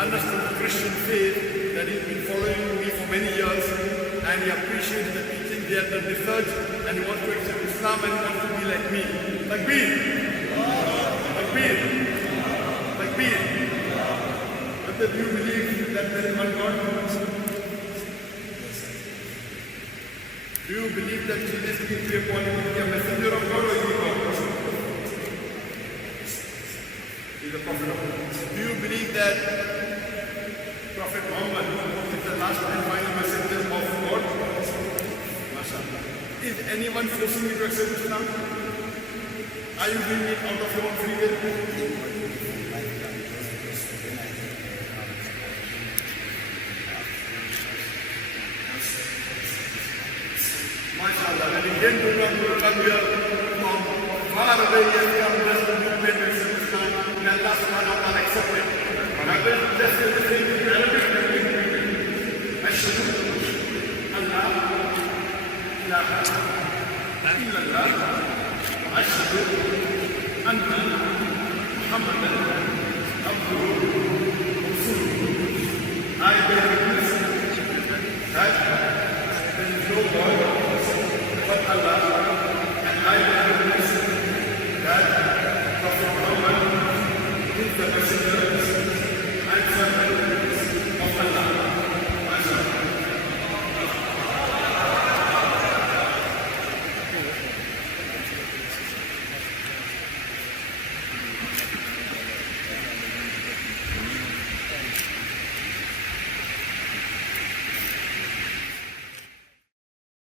understood the Christian faith, that he's been following me for many years, and he appreciated the teaching, he had done research, and he wants to accept Islam and he wants to be like me. Takbir! Takbir! Takbir! But do you believe that there is one God? Do you believe that Jesus is a messenger of God or is he God? He's a prophet of God. Do you believe that Prophet Muhammad is the last and final messenger of God? MashaAllah. Is anyone forcing you to accept Islam? Are you doing it out of your own free will? MashaAllah. When you came to come here from far away, you have come just to movement and accept Islam. May Allah subhanahu wa ta'ala accept it. I will just say the same in Arabic. Ashhadu an la ilaha illallah wa ashhadu anna Muhammadan abduhu wa rasuluhu. I